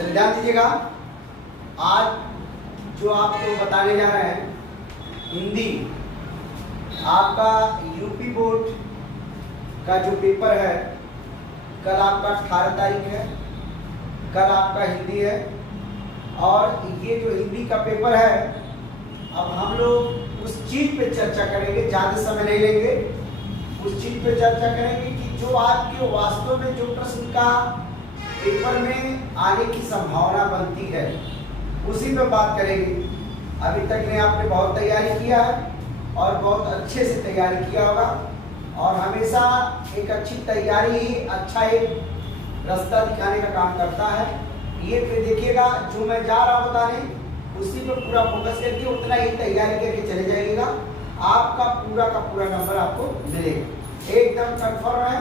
चलिए ध्यान दीजिएगा, आज जो आपको बताने जा रहे हैं हिंदी, आपका यूपी बोर्ड का जो पेपर है, कल आपका 18 तारीख है, कल आपका हिंदी है। और ये जो हिंदी का पेपर है, अब हम लोग उस चीज पे चर्चा करेंगे, ज़्यादा समय नहीं लेंगे, उस चीज पे चर्चा करेंगे कि जो आपके वास्तव में जो प्रश्न का पेपर में आने की संभावना बनती है, उसी पे बात करेंगे। अभी तक ने आपने बहुत तैयारी किया है और बहुत अच्छे से तैयारी किया होगा, और हमेशा एक अच्छी तैयारी ही अच्छा एक रास्ता दिखाने का काम करता है। ये पे देखिएगा, जो मैं जा रहा हूँ बताने, उसी पे पूरा फोकस करके उतना ही तैयारी करके चले जाइएगा, आपका पूरा का पूरा नंबर आपको मिलेगा, एकदम कंफर्म है।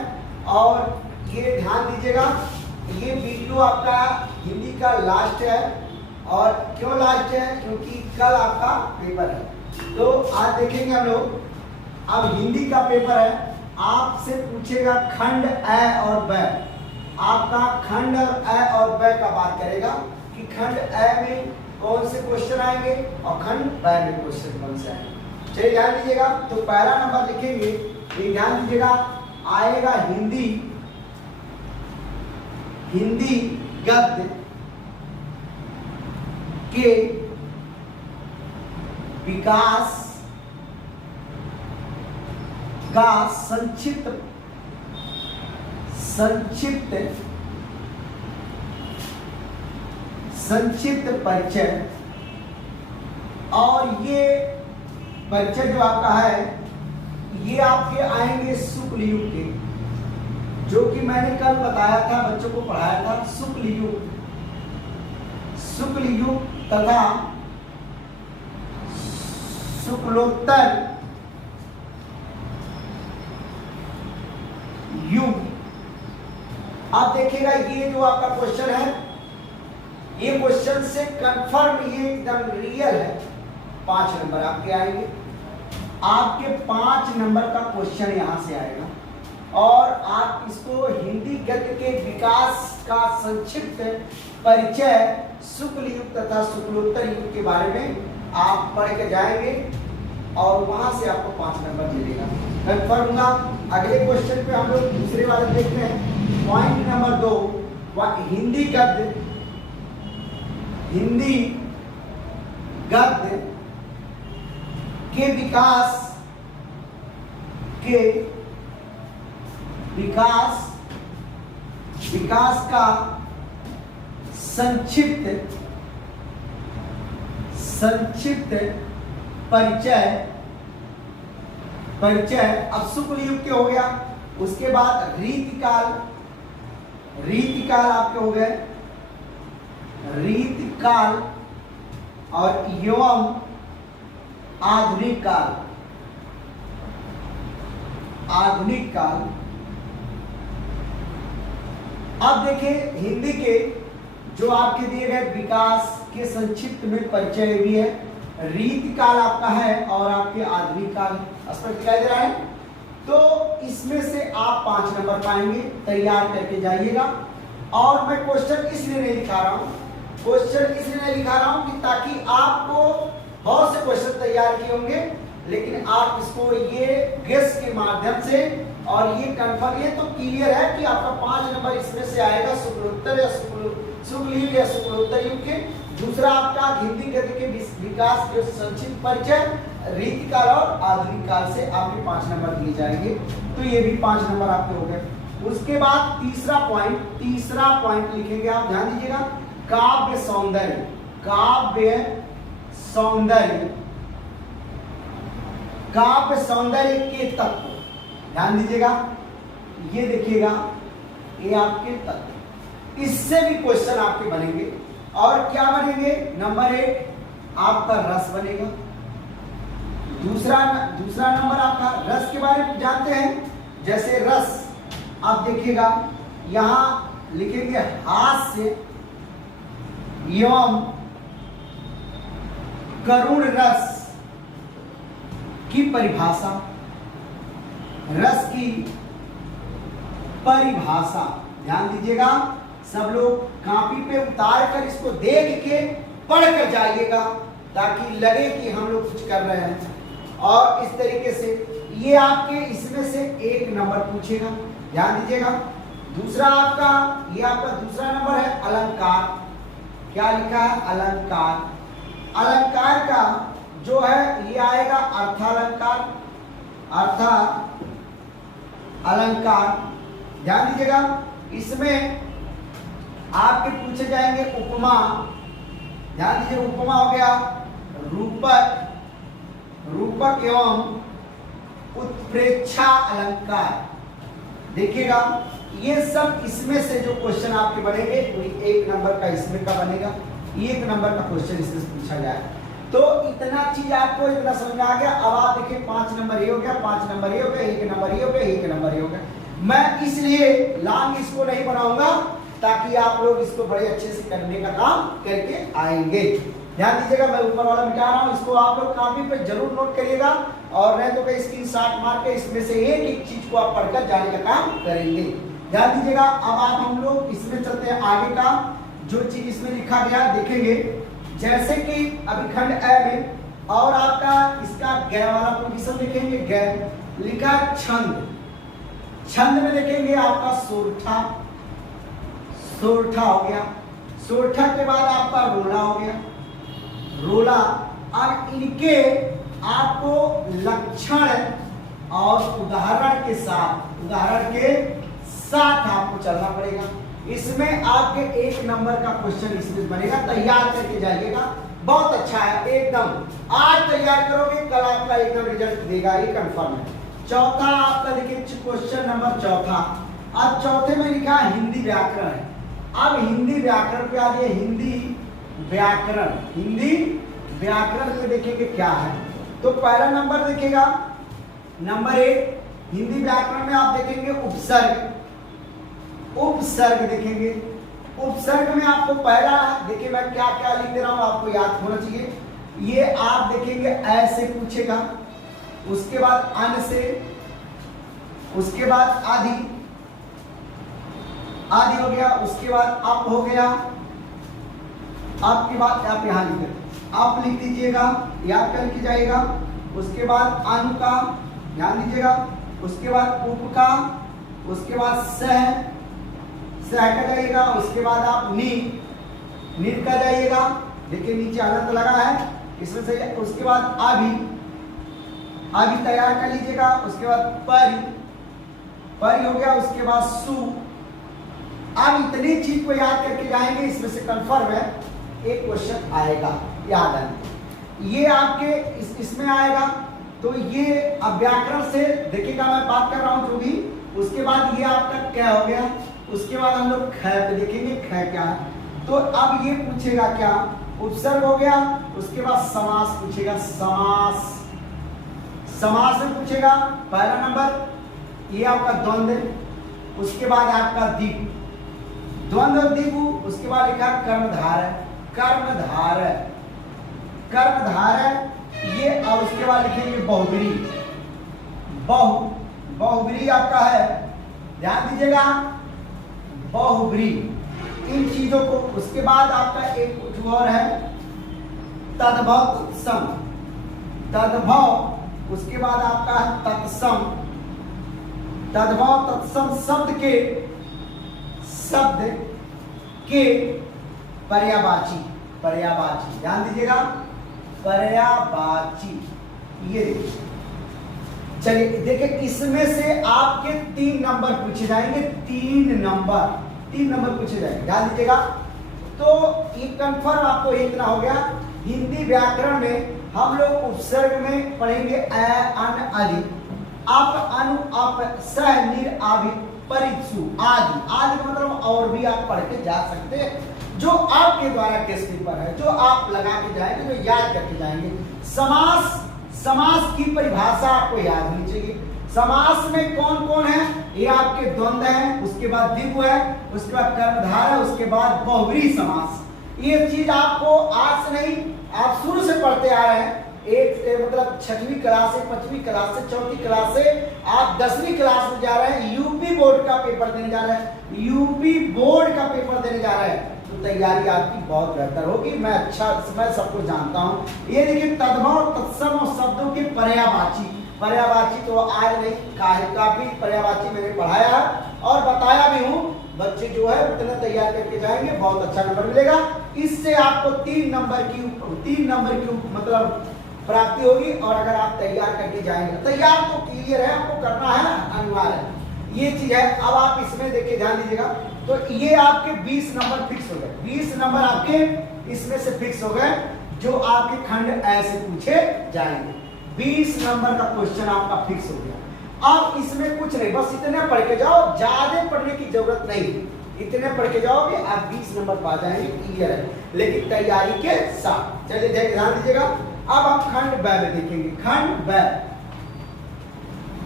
और ये ध्यान दीजिएगा, ये वीडियो आपका हिंदी का लास्ट है। और क्यों लास्ट है? क्योंकि कल आपका पेपर है। तो आज देखेंगे हम लोग, अब हिंदी का पेपर है, आपसे पूछेगा खंड अ और ब। आपका खंड अ और ब का बात करेगा कि खंड अ में कौन से क्वेश्चन आएंगे और खंड ब में क्वेश्चन कौन से आएंगे। चलिए ध्यान दीजिएगा, तो पहला नंबर लिखेंगे, ये ध्यान दीजिएगा, आएगा हिंदी गद्य के विकास का संक्षिप्त परिचय। और ये परिचय जो आपका है, ये आपके आएंगे शुक्ल युग के, जो कि मैंने कल बताया था, बच्चों को पढ़ाया था। शुक्ल युग तथा शुक्लोत्तर युग। आप देखिएगा, ये जो आपका क्वेश्चन है, ये क्वेश्चन से कंफर्म, ये एकदम रियल है। 5 नंबर आपके आएंगे, आपके 5 नंबर का क्वेश्चन यहां से आएगा। और आप इसको हिंदी गद्य के विकास का संक्षिप्त परिचय शुक्ल युग तथा शुक्लोत्तर युग के बारे में आप पढ़ के जाएंगे, और वहां से आपको 5 नंबर मिलेगा, कंफर्म होगा। अगले क्वेश्चन पे हम लोग दूसरे वाले देखते हैं, पॉइंट नंबर 2, हिंदी गद्य के विकास का संक्षिप्त परिचय। अब शुक्ल युग के हो गया, उसके बाद रीतिकाल आपके हो गए, रीतिकाल और एवं आधुनिक काल। अब देखिए, हिंदी के जो आपके दिए गए विकास के संक्षिप्त में परिचय भी है, रीतिकाल आपका है और आपके आधुनिक काल स्पष्ट दिखाई दे रहा है। तो इसमें से आप 5 नंबर पाएंगे, तैयार करके जाइएगा। और मैं क्वेश्चन इसलिए नहीं लिखा रहा हूँ, कि ताकि आपको बहुत से क्वेश्चन तैयार किए होंगे, लेकिन आप इसको ये गेस के माध्यम से, और ये कंफर्म, ये तो क्लियर है कि आपका 5 नंबर इसमें से आएगा, शुक्लोत्तर या शुक्ल युग या शुक्लोत्तर युग के। दूसरा आपका हिंदी गद्य के विकास के संक्षिप्त परिचय, रीतिकाल और आधुनिक काल से आपके 5 नंबर दिए जाएंगे। तो ये भी 5 नंबर आपके हो गए। उसके बाद तीसरा पॉइंट लिखेंगे आप, ध्यान दीजिएगा, काव्य सौंदर्य के तत्व। ध्यान दीजिएगा, ये देखिएगा, ये आपके तत्व, इससे भी क्वेश्चन आपके बनेंगे। और क्या बनेंगे? नंबर 1 आपका रस बनेगा। दूसरा नंबर आपका रस के बारे में जानते हैं, जैसे रस आप देखिएगा, यहां लिखेंगे हास्य एवं करुण रस की परिभाषा। रस की परिभाषा ध्यान दीजिएगा, सब लोग कॉपी पे उतार कर इसको देख के पढ़ कर जाइएगा, ताकि लगे कि हम लोग कुछ कर रहे हैं। और इस तरीके से ये आपके इसमें से एक नंबर पूछेगा, ध्यान दीजिएगा। दूसरा आपका, ये आपका दूसरा नंबर है अलंकार। क्या लिखा है? अलंकार। अलंकार का जो है ये आएगा अर्थालंकार, अर्थ अलंकार। ध्यान दीजिएगा, इसमें आपके पूछे जाएंगे उपमा। ध्यान दीजिए, उपमा हो गया रूपक, रूपक एवं उत्प्रेक्षा अलंकार। देखिएगा, ये सब इसमें से जो क्वेश्चन आपके बनेंगे, एक नंबर का इसमें का बनेगा, एक नंबर का क्वेश्चन इसमें पूछा जाए। तो इतना चीज आपको इतना समझ में आ गया। अब आप देखिए 5 नंबर ये हो गया, 5 नंबर ये हो गया, 1 नंबर ये हो गया, 1 नंबर ये हो गया। मैं इसलिए लॉन्ग इसको नहीं बनाऊंगा, ताकि आप लोग इसको बड़े अच्छे से करने का काम करके आएंगे। ध्यान दीजिएगा, मैं ऊपर वाला मिटा रहा हूँ, इसको आप लोग कॉपी पे जरूर नोट करिएगा, और नहीं तो कहीं स्क्रीनशॉट मार के इसमें से एक एक चीज को आप पढ़कर जाने का काम करेंगे। ध्यान दीजिएगा, अब आप हम लोग इसमें चलते हैं आगे का। जो चीज इसमें लिखा गया देखेंगे, जैसे कि अभी खंड ए में, और आपका इसका ग वाला पोजीशन देखेंगे, ग लिखा छंद। छंद में देखेंगे आपका सोरठा, सोरठा हो गया। सोरठा के बाद आपका रोला हो गया, रोला। और इनके आपको लक्षण और उदाहरण के साथ आपको चलना पड़ेगा। इसमें आपके 1 नंबर का क्वेश्चन इसमें बनेगा, तैयार करके जाइएगा। बहुत अच्छा है, एकदम आज तैयार करोगे, कल आपका एकदम रिजल्ट देगा, ये कंफर्म है। चौथा आपका देखिए क्वेश्चन नंबर चौथा। अब चौथे में लिखा हिंदी व्याकरण है। अब हिंदी व्याकरण पे आ जाइए, हिंदी व्याकरण। हिंदी व्याकरण में देखेंगे क्या है, तो पहला नंबर देखिएगा, नंबर 1 हिंदी व्याकरण में आप देखेंगे उपसर्ग। उपसर्ग देखेंगे, उपसर्ग में आपको पहला देखिए, मैं क्या क्या लिख दे रहा हूं, आपको याद होना चाहिए। ये आप देखेंगे ऐसे पूछेगा, उसके बाद अन से, उसके बाद आदि, आदि हो गया, उसके बाद अप हो गया, अप के बाद आप यहां लिख आप लिख दीजिएगा, याद करके जाइएगा। उसके बाद अनु का, ध्यान दीजिएगा, उसके बाद उप का, उसके बाद सह, सह का जाइएगा, उसके बाद आप नी, नीट का जाइएगा, देखिए नीचे अनंत लगा है इसमें से। उसके बाद आभि, आभि तैयार कर लीजिएगा। उसके बाद परि, परि हो गया, उसके बाद सु। अब इतनी चीज को याद करके जाएंगे, इसमें से कंफर्म है एक क्वेश्चन आएगा, याद है। ये आपके इसमें आएगा, तो ये अब व्याकरण से देखिएगा, मैं बात कर रहा हूं जो भी। उसके बाद ये आपका क्या हो गया, उसके बाद हम लोग ख पे देखेंगे, ख क्या है। तो अब ये पूछेगा क्या, उपसर्ग हो गया, उसके बाद समास पूछेगा, समास। समास में पूछेगा पहला नंबर ये आपका द्वंद्व, उसके बाद आपका दीप, द्वंद्व दीपु। उसके बाद लिखा कर्मधार, कर्मधार, कर्मधार ये। और उसके बाद लिखेंगे बहुब्री, बहुब्री आपका है, ध्यान दीजिएगा, बहुब्री। इन चीजों को, उसके बाद आपका एक और है तद्भव तत्सम, तद्भव। उसके बाद आपका है तत्सम, तद्भव तत्सम शब्द के पर्यायवाची, पर्यायवाची, ध्यान दीजिएगा, पर्यायवाची। ये देखिए, चलिए देखिए, इसमें से आपके 3 नंबर पूछे जाएंगे, 3 नंबर पूछे जाएंगे, ध्यान दीजिएगा। तो ये कंफर्म आपको इतना हो गया। हिंदी व्याकरण में हम लोग उपसर्ग में पढ़ेंगे अ, अन, अदि, अप, अनु, अप, सह, निर, आभि, परित्सु, आदि। आदि मतलब और भी आप पढ़ के जा सकते हैं, जो आपके द्वारा टेस्ट पेपर है, जो आप लगा के जाएंगे, जो याद करके जाएंगे। समास, समास की परिभाषा आपको याद होनी चाहिए। समास में कौन कौन है, ये आपके द्वंद्व है, उसके बाद द्विगु है, उसके बाद कर्मधार है, उसके बाद बहुब्री समास। ये चीज आपको आज से नहीं, आप शुरू से पढ़ते आ रहे हैं, मतलब 6वीं क्लास से, 5वीं क्लास से, 4वीं क्लास से आप 10वीं क्लास में जा रहे हैं, यूपी बोर्ड का पेपर देने जा रहे हैं, यूपी बोर्ड का पेपर देने जा रहे हैं, तो तैयारी आपकी बहुत बेहतर होगी। मैं सबको जानता हूँ। ये देखिए तद्भव तत्सम और शब्दों के पर्यायवाची, पर्यायवाची तो आज नहीं, काफी पर्यायवाची मैंने पढ़ाया और बताया भी हूँ। बच्चे जो है उतना तैयार करके जाएंगे, बहुत अच्छा नंबर मिलेगा। इससे आपको 3 नंबर की मतलब प्राप्ति होगी। और अगर आप तैयार करके जाएंगे, तैयार तो क्लियर है, आपको करना है, अनिवार्य है, ये चीज है। अब आप इसमें देखिए ध्यान दीजिएगा, तो ये आपके 20 नंबर फिक्स हो गए, 20 नंबर आपके इसमें से फिक्स हो गए, जो आपके खंड ऐसे पूछे जाएंगे। 20 नंबर का क्वेश्चन आपका फिक्स हो गया। अब इसमें कुछ नहीं, बस इतने पढ़ के जाओ, ज्यादा पढ़ने की जरूरत नहीं, इतने पढ़ के जाओगे आप 20 नंबर पा जाएंगे, क्लियर है, लेकिन तैयारी के साथ। चलिए ध्यान दीजिएगा। अब हम खंड ब में देखेंगे, खंड ब,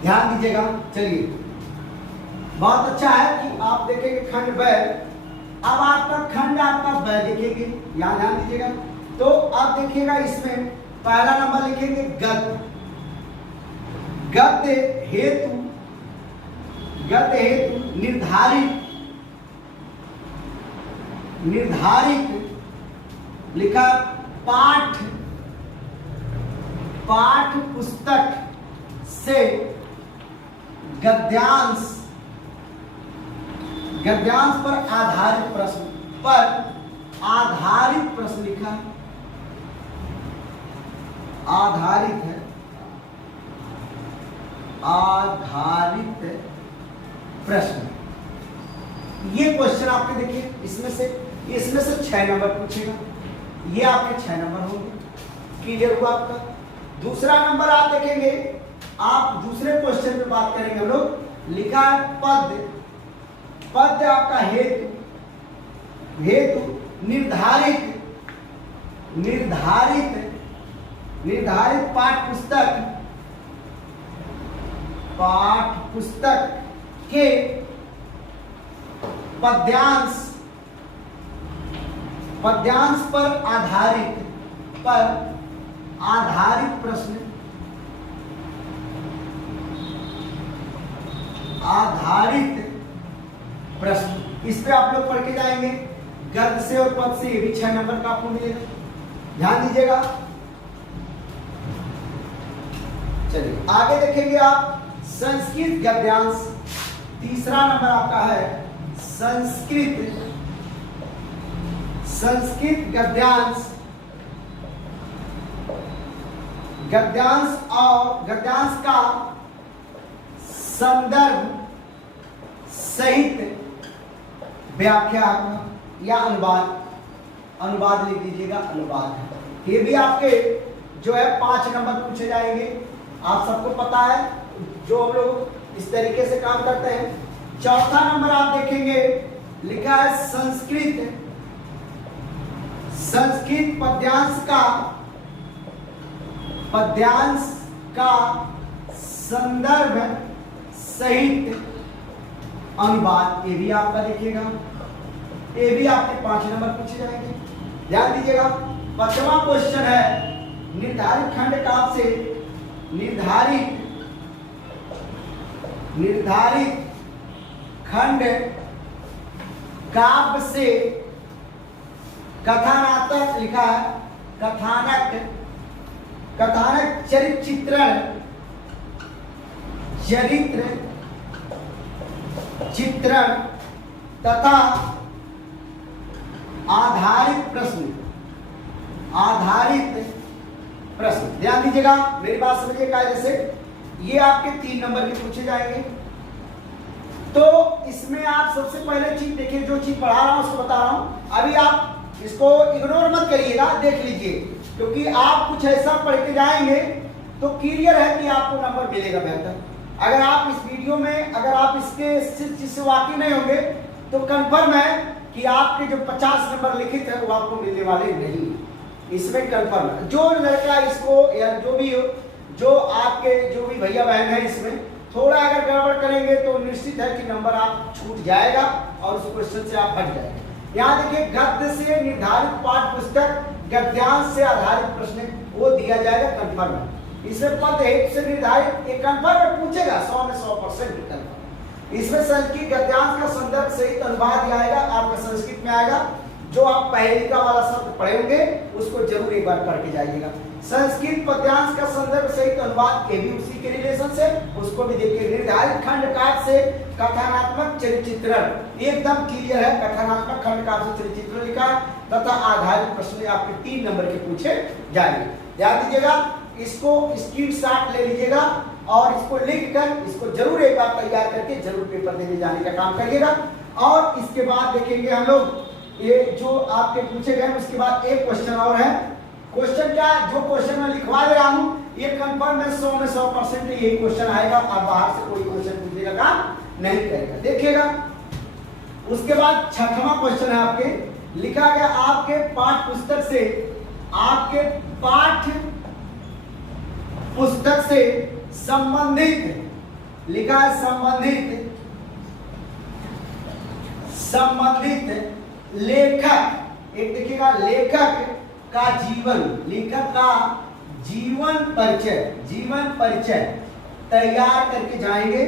ध्यान दीजिएगा। चलिए बहुत अच्छा है कि आप देखेंगे खंड ब। अब आपका खंड आपका ब देखेंगे, यहाँ ध्यान दीजिएगा। तो अब देखिएगा इसमें पहला नंबर लिखेंगे गद्य, गद्य हेतु, गद्य हेतु निर्धारित, निर्धारित लिखा पाठ, पाठ पुस्तक से गद्यांश, गद्यांश पर आधारित प्रश्न, पर आधारित प्रश्न लिखा, आधारित है, आधारित प्रश्न। ये क्वेश्चन आपके देखिए इसमें से 6 नंबर पूछेगा, ये आपके 6 नंबर होंगे, क्लियर हुआ आपका। दूसरा नंबर आप देखेंगे, आप दूसरे क्वेश्चन पे बात करेंगे हम लोग, लिखा है पद, पद आपका हेतु, हेतु निर्धारित, निर्धारित, निर्धारित पाठ पुस्तक, पाठ पुस्तक के पद्यांश, पद्यांश पर आधारित, पर आधारित प्रश्न, आधारित प्रश्न, इस पे आप लोग पढ़ के जाएंगे। गद्य से और पद से, ये भी 6 नंबर का आपको मिलेगा, ध्यान दीजिएगा। चलिए आगे देखेंगे आप संस्कृत गद्यांश, तीसरा नंबर आपका है संस्कृत, संस्कृत गद्यांश, गद्यांश और गद्यांश का संदर्भ सहित व्याख्या या अनुवाद, अनुवाद लिख दीजिएगा, अनुवाद। ये भी आपके जो है 5 नंबर पूछे जाएंगे, आप सबको पता है, जो हम लोग इस तरीके से काम करते हैं। चौथा नंबर आप देखेंगे, लिखा है संस्कृत, संस्कृत पद्यांश का, पद्यांश का संदर्भ सहित अनुवाद, ये भी आपका देखिएगा, ये भी आपके 5 नंबर पूछे जाएंगे, ध्यान दीजिएगा। 5वां क्वेश्चन है निर्धारित खंड काव्य से, निर्धारित, निर्धारित खंड काव्य से कथानात्मक, लिखा है कथानक, कथानक चरित्र चित्रण, चरित्र चित्रण तथा आधारित प्रश्न, आधारित प्रश्न, ध्यान दीजिएगा, मेरी बात समझिए कायदे से। ये आपके 3 नंबर के पूछे जाएंगे। तो इसमें आप सबसे पहले चीज देखिए, जो चीज पढ़ा रहा हूं उसको बता रहा हूं, अभी आप इसको इग्नोर मत करिएगा, देख लीजिए, क्योंकि आप कुछ ऐसा पढ़ के जाएंगे तो क्लियर है कि आपको नंबर मिलेगा बेहतर। अगर आप इस वीडियो में, अगर आप इसके चीज से वाकिफ नहीं होंगे तो कंफर्म है कि आपके जो 50 नंबर लिखित है वो आपको मिलने वाले नहीं, इसमें कंफर्म है। जो लड़का इसको या जो भी हो, जो आपके जो भी भैया बहन है, इसमें थोड़ा अगर गड़बड़ करेंगे तो निश्चित है कि नंबर आप छूट जाएगा और उस क्वेश्चन से आप हट जाएंगे। यहाँ देखिए गद्य से निर्धारित पाठ्य पुस्तक गद्यांश से आधारित प्रश्न वो दिया जाएगा कंफर्म। इसमें पद हेतु से निर्धारित एक कंफर्म पूछेगा 100 में 100% कंफर्म। इसमें संस्कृत गद्यांश का संदर्भ सहित अनुवाद आएगा, आपका संस्कृत में आएगा। जो आप पहेलिका वाला शब्द पढ़े होंगे उसको जरूर एक बार पढ़ के जाइएगा। संस्कृत पद्यांश का संदर्भ सहित अनुवाद के भी उसी के रिलेशन से उसको भी देखिए। निर्धारित खंड काव्य से कथनात्मक चरित्रण एकदम क्लियर है, कथनात्मक खंड काव्य से चरित्रण लिखा तथा आधारित प्रश्न आपके 3 नंबर के पूछे जाएंगे। ध्यान दीजिएगा, इसको स्क्रीनशॉट ले लीजिएगा और इसको लिखकर इसको जरूर एक बार तैयार करके जरूर पेपर देने जाने का काम करिएगा। और इसके बाद देखेंगे हम लोग ये जो आपके पूछे गए, उसके बाद एक क्वेश्चन और है। क्वेश्चन क्या, जो क्वेश्चन मैं लिखवा दे रहा हूँ ये कंफर्म है 100 में 100% यही क्वेश्चन आएगा। आप बाहर से कोई क्वेश्चन पूछने का काम नहीं करेगा, देखिएगा। उसके बाद 6वां क्वेश्चन है आपके, लिखा गया आपके पाठ्य पुस्तक से, आपके पाठ्य पुस्तक से संबंधित, लिखा है संबंधित लेखक, एक देखिएगा लेखक का जीवन, लेखक का जीवन परिचय तैयार करके जाएंगे।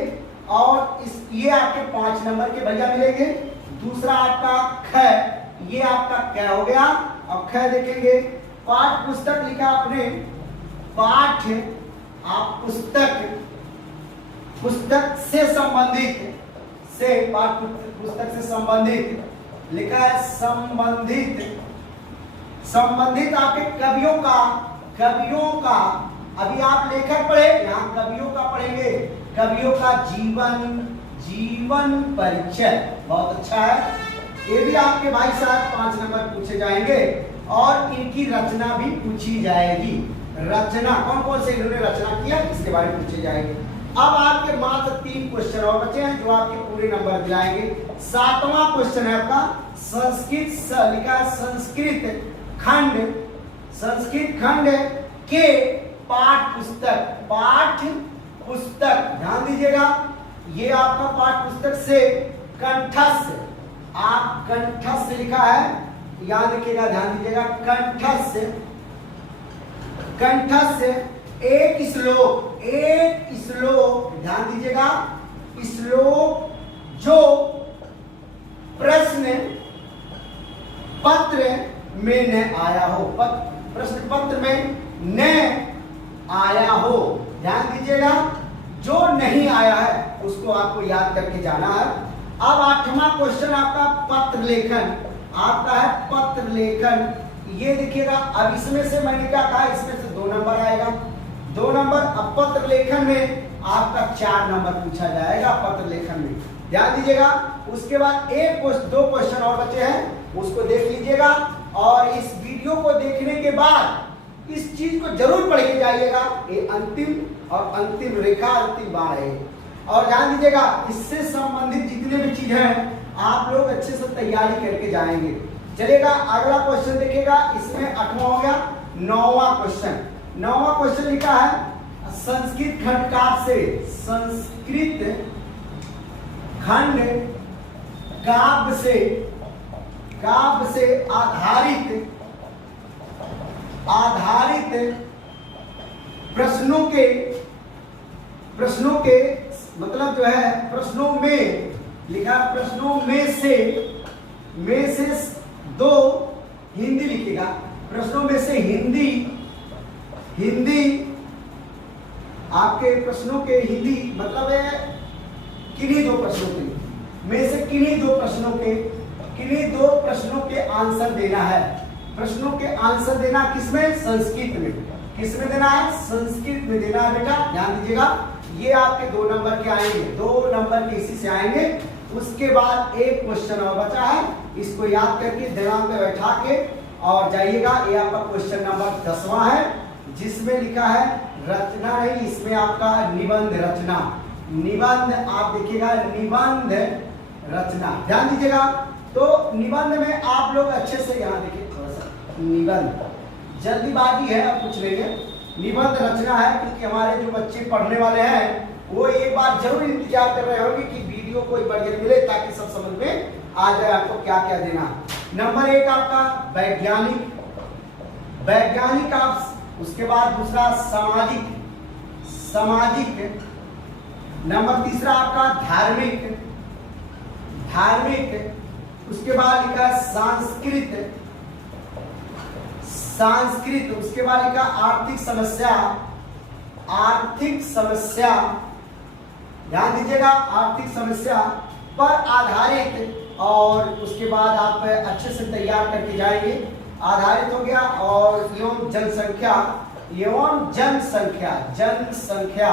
और इस ये आपके 5 नंबर के भैया मिलेंगे। दूसरा आपका ख, ये आपका क्या हो गया, अब ख देखेंगे। पाठ्य पुस्तक लिखा आपने, पाठ्य आप पुस्तक से संबंधित, से पाठ्य पुस्तक से संबंधित लिखा है संबंधित आपके कवियों का, अभी आप लेखक पढ़े, यहाँ कवियों का पढ़ेंगे। कवियों का जीवन परिचय, बहुत अच्छा है। ये भी आपके भाई साहब 5 नंबर पूछे जाएंगे। और इनकी रचना भी पूछी जाएगी, रचना कौन कौन से इन्होंने रचना किया इसके बारे में पूछे जाएंगे। अब आपके मात्र 3 क्वेश्चन और बचे हैं जो आपके पूरे नंबर दिलाएंगे। 7वां क्वेश्चन है आपका संस्कृत, लिखा संस्कृत खंड के पाठ्य पुस्तक, ध्यान दीजिएगा ये आपका पाठ्य पुस्तक से कंठस्थ, आप कंठस्थ लिखा है, याद रखिएगा, ध्यान दीजिएगा कंठस्थ एक श्लोक, ध्यान दीजिएगा, श्लोक जो प्रश्न पत्र में न आया हो, प्रश्न पत्र में न आया हो, ध्यान दीजिएगा, जो नहीं आया है उसको आपको याद करके जाना है। अब 8वां क्वेश्चन आपका पत्र लेखन, आपका है पत्र लेखन। ये देखिएगा, अब इसमें से मैंने क्या कहा, इसमें से 2 नंबर आएगा, 2 नंबर। अब पत्र लेखन में आपका 4 नंबर पूछा जाएगा, पत्र लेखन में, ध्यान दीजिएगा। उसके बाद 2 क्वेश्चन और बचे हैं, उसको देख लीजिएगा। और इस वीडियो को देखने के बाद इस चीज को जरूर पढ़ के जाइएगा, ये अंतिम रेखा, अंतिम बार है। और ध्यान दीजिएगा, इससे संबंधित जितने भी चीज हैं आप लोग अच्छे से तैयारी करके जाएंगे, चलेगा। अगला क्वेश्चन देखिएगा, इसमें 8वां हो गया। 9वां क्वेश्चन लिखा है संस्कृत खंड काव्य से, संस्कृत खंड काव्य से आधारित प्रश्नों के मतलब जो है प्रश्नों में लिखा, प्रश्नों में से 2 हिंदी लिखेगा, प्रश्नों में से हिंदी आपके प्रश्नों के हिंदी मतलब है किन्हीं 2 प्रश्नों के में से किन्हीं दो प्रश्नों के आंसर देना है। प्रश्नों के आंसर देना किसमें, संस्कृत में, किसमें देना है, संस्कृत में देना है बेटा, ध्यान दीजिएगा। ये आपके 2 नंबर के आएंगे, 2 नंबर के इसी से आएंगे। उसके बाद एक क्वेश्चन और बचा है, इसको याद करके दिमाग में बैठा के और जाइएगा। ये आपका क्वेश्चन नंबर 10वां है, जिसमें लिखा है रचना नहीं, इसमें आपका निबंध रचना, निबंध आप देखिएगा, निबंध रचना, ध्यान दीजिएगा। तो निबंध में आप लोग अच्छे से यहाँ देखिए, थोड़ा सा निबंध, जल्दीबाजी है, अब कुछ नहीं है, निबंध रचना है, क्योंकि हमारे जो बच्चे पढ़ने वाले हैं वो एक बार जरूर इंतजार कर रहे होंगे कि वीडियो कोई बढ़िया मिले ताकि सब समझ में आ जाए आपको क्या क्या देना। नंबर 1 आपका वैज्ञानिक, वैज्ञानिक आप, उसके बाद दूसरा सामाजिक, सामाजिक, नंबर तीसरा आपका धार्मिक, धार्मिक, उसके बाद लिखा सांस्कृत, सांस्कृत, उसके बाद लिखा आर्थिक समस्या, आर्थिक समस्या, ध्यान दीजिएगा आर्थिक समस्या पर आधारित, और उसके बाद आप अच्छे से तैयार करके जाएंगे। आधारित हो गया, और एवं जनसंख्या, एवं जनसंख्या, जनसंख्या,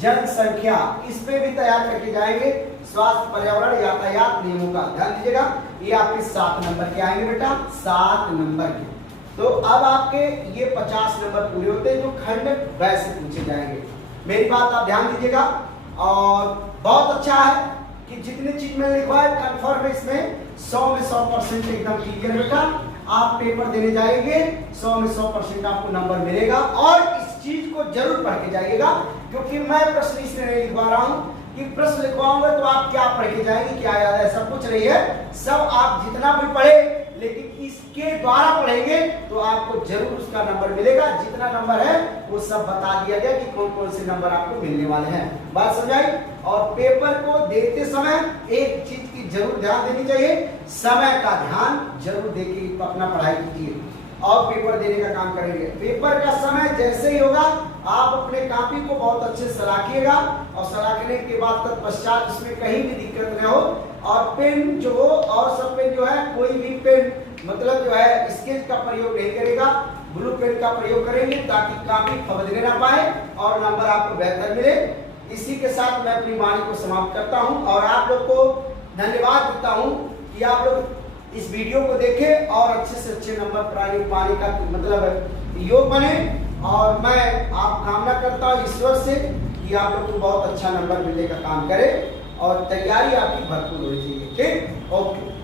जनसंख्या, इस पे भी तैयार करके जाएंगे। स्वास्थ्य, पर्यावरण, यातायात नियमों का ध्यान दीजिएगा। ये आपके 7 नंबर के आएंगे बेटा, 7 नंबर के। तो अब आपके ये 50 नंबर पूरे होते हैं जो खंड वैसे पूछे जाएंगे। मेरी बात आप ध्यान दीजिएगा, और बहुत अच्छा है कि जितनी चीज मैंने लिखवा है कन्फर्म इसमें 100 में 100% एकदम क्लियर है बेटा। आप पेपर देने जाएंगे 100 में 100% आपको नंबर मिलेगा, और इस चीज को जरूर पढ़ के जाइएगा, क्योंकि मैं प्रश्न इसलिए नहीं लिखवा रहा हूं कि प्रश्न लिखवाऊंगा तो आप क्या पढ़ के जाएंगे, क्या याद है, सब कुछ नहीं है। सब आप जितना भी पढ़े, लेकिन इसके द्वारा पढ़ेंगे तो आपको जरूर उसका नंबर मिलेगा। जितना नंबर है वो सब बता दिया गया कि कौन कौन से नंबर आपको मिलने वाले हैं। बात समझाई। और पेपर को देते समय एक चीज की जरूर ध्यान देनी चाहिए, समय का ध्यान जरूर देके अपना पढ़ाई कीजिए और पेपर देने का काम करेंगे। पेपर का समय जैसे ही होगा आप अपने कॉपी को बहुत अच्छे से सलाखिएगा, और सलाखने के बाद तत्पश्चात उसमें कहीं भी दिक्कत न हो। और पेन जो हो, और सब पेन जो है, कोई भी पेन मतलब जो है स्केच का प्रयोग नहीं करेगा, ब्लू पेन का प्रयोग करेंगे, ताकि कॉपी फबदने ना पाए और नंबर आपको बेहतर मिले। इसी के साथ मैं अपनी वाणी को समाप्त करता हूं, और आप लोग को धन्यवाद देता हूं कि आप लोग इस वीडियो को देखें और अच्छे से अच्छे नंबर पाने का मतलब योग बने। और मैं आप कामना करता हूँ ईश्वर से कि आप लोग को बहुत अच्छा नंबर मिलने का काम करें, और तैयारी आपकी भरपूर होनी चाहिए। ठीक, ओके।